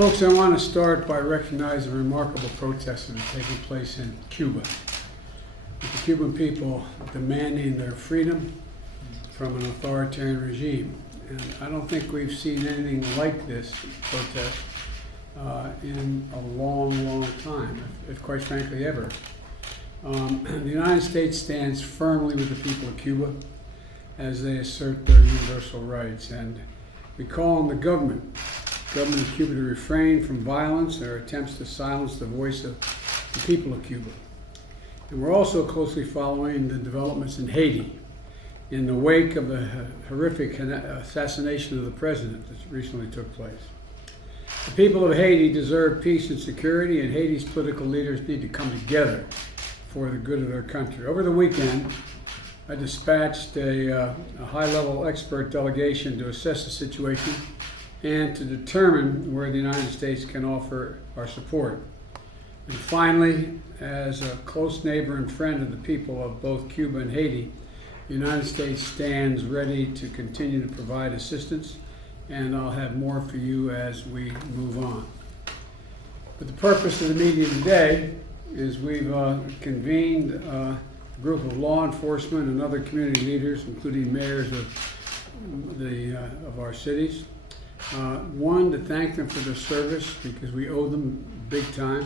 Folks, I want to start by recognizing the remarkable protests that are taking place in Cuba. The Cuban people demanding their freedom from an authoritarian regime. And I don't think we've seen anything like this protest in a long, long time, if quite frankly ever. The United States stands firmly with the people of Cuba as they assert their universal rights, and we call on the government of Cuba to refrain from violence and their attempts to silence the voice of the people of Cuba. And we're also closely following the developments in Haiti in the wake of the horrific assassination of the president that recently took place. The people of Haiti deserve peace and security, and Haiti's political leaders need to come together for the good of their country. Over the weekend, I dispatched a high-level expert delegation to assess the situation and to determine where the United States can offer our support. And finally, as a close neighbor and friend of the people of both Cuba and Haiti, the United States stands ready to continue to provide assistance, and I'll have more for you as we move on. But the purpose of the meeting today is we've convened a group of law enforcement and other community leaders, including mayors of our cities. One, to thank them for their service, because we owe them big time.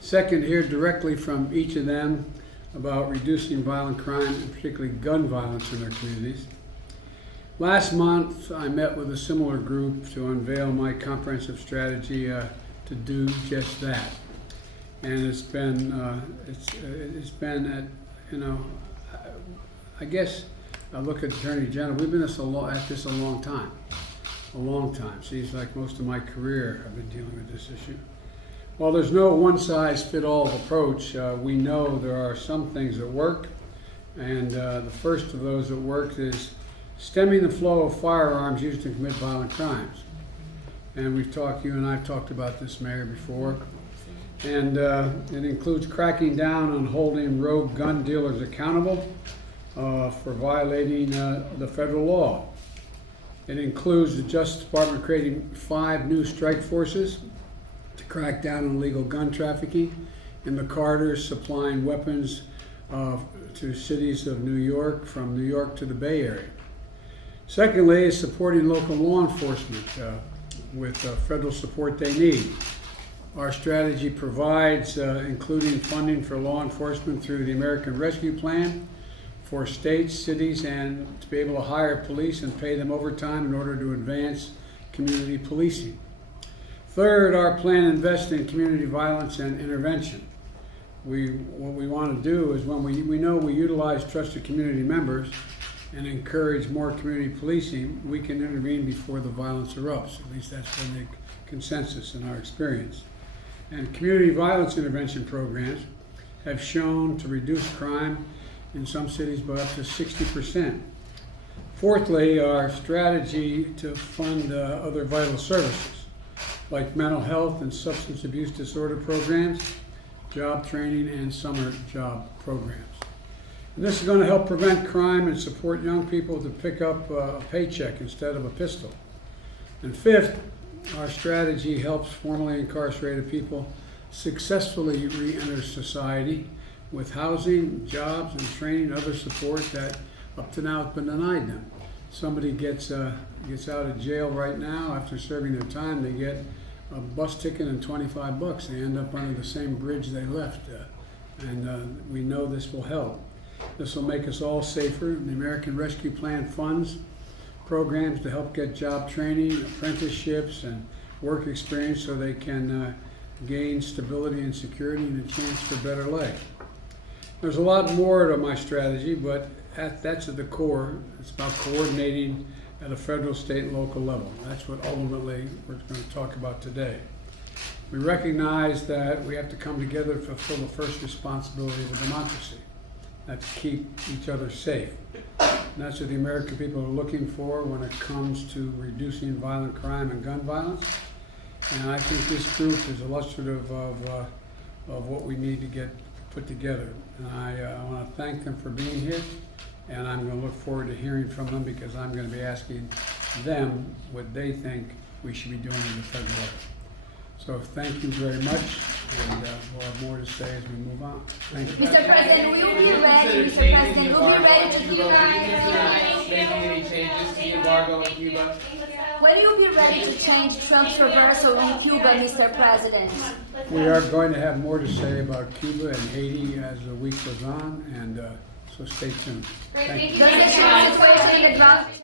Second, hear directly from each of them about reducing violent crime, and particularly gun violence in their communities. Last month, I met with a similar group to unveil my comprehensive strategy to do just that. And it's been I guess I look at Attorney General. We've been at this a long time. A long time. Seems like most of my career I've been dealing with this issue. While there's no one-size-fits-all approach, we know there are some things that work, and the first of those that work is stemming the flow of firearms used to commit violent crimes. And you and I have talked about this, Mayor, before. And it includes cracking down on holding rogue gun dealers accountable for violating the federal law. It includes the Justice Department creating 5 new strike forces to crack down on illegal gun trafficking, and the Carters supplying weapons to cities of New York, from New York to the Bay Area. Secondly, is supporting local law enforcement with federal support they need. Our strategy provides including funding for law enforcement through the American Rescue Plan for states, cities, and to be able to hire police and pay them overtime in order to advance community policing. Third, our plan invests in community violence and intervention. What we want to do is, when we know we utilize trusted community members and encourage more community policing, we can intervene before the violence erupts. At least that's been the consensus in our experience. And community violence intervention programs have shown to reduce crime in some cities by up to 60%. Fourthly, our strategy to fund other vital services like mental health and substance abuse disorder programs, job training, and summer job programs. And this is going to help prevent crime and support young people to pick up a paycheck instead of a pistol. And fifth, our strategy helps formerly incarcerated people successfully re-enter society with housing, jobs, and training, other support that up to now has been denied them. Somebody gets out of jail right now after serving their time, they get a bus ticket and $25. They end up under the same bridge they left. And we know this will help. This will make us all safer. The American Rescue Plan funds programs to help get job training, apprenticeships, and work experience so they can gain stability and security and a chance for a better life. There's a lot more to my strategy, but that's at the core. It's about coordinating at a federal, state, and local level. That's what ultimately we're going to talk about today. We recognize that we have to come together to fulfill the first responsibility of a democracy. That's to keep each other safe. And that's what the American people are looking for when it comes to reducing violent crime and gun violence. And I think this group is illustrative of what we need to get put together. And I want to thank them for being here, and I'm going to look forward to hearing from them, because I'm going to be asking them what they think we should be doing in the federal level. So thank you very much, and we'll have more to say as we move on. Thank you. Mr. President, will you be ready? Mr. President, will you be ready to unite? Making any changes to the embargo in Cuba? Will you be ready to change Trump's reversal in Cuba, Mr. President? We are going to have more to say about Cuba and Haiti as the week goes on, and so stay tuned. Thank you. Does the situation in the ground